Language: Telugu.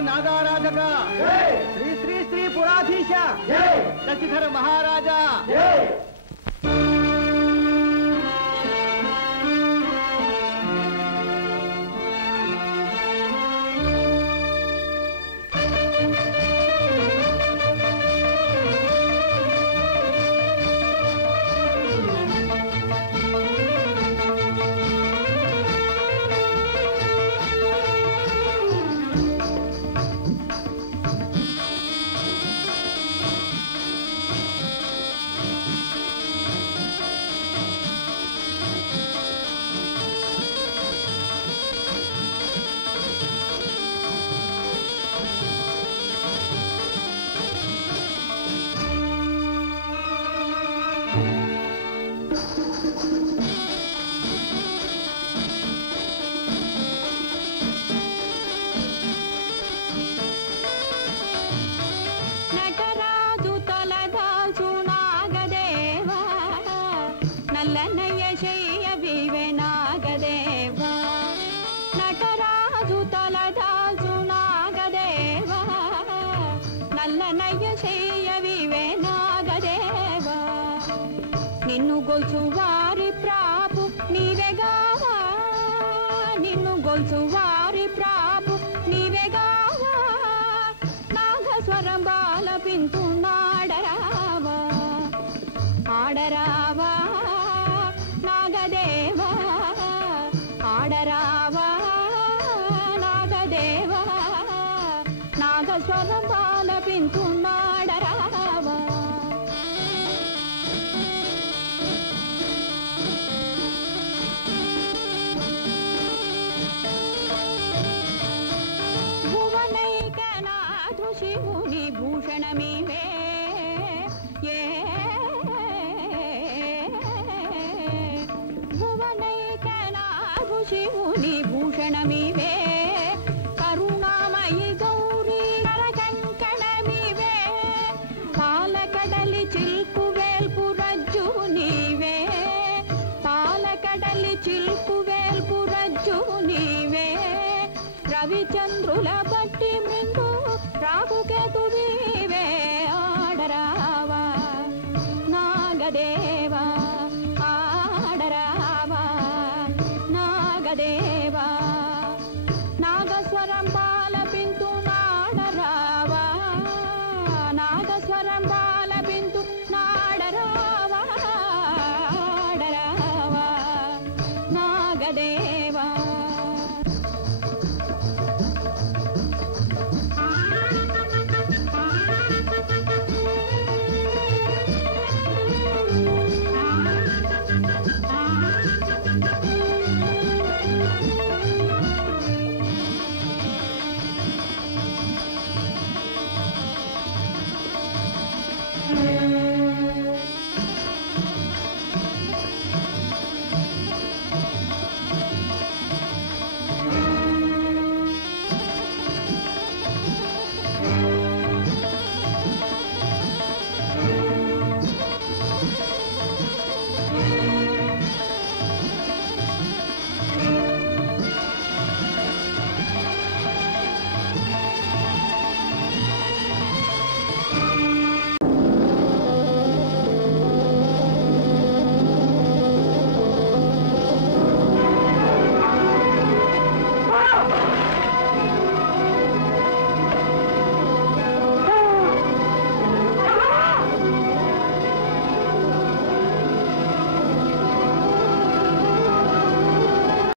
श्री नागाराजक श्री श्री श्री पुराधीश। जय। महाराजा। గొలుసు వారి ప్రాపు నీవెగావా నిన్ను గొలుసు వారి ప్రాపు నీవెగావా నాగస్వరం బాలపించున్నాడరావా ఆడరావా నాగదేవా. ఆడరావా నాగదేవా నాగస్వరం బాలపించున్నాడరావా శివుని భూషణమివే? ఏ భువనైకనాథు శివుని భూషణమివే? కరుణామయి గౌరీ కరకంకణమివే పాలకడలి చిల్కు వేల్పు రజ్జు నీవే? పాలకడలి చిల్కు వేల్పు రజ్జు నీవే? రవిచంద్రుల బట్ట రాకుకెతువే ఆడరావా నాగదేవా.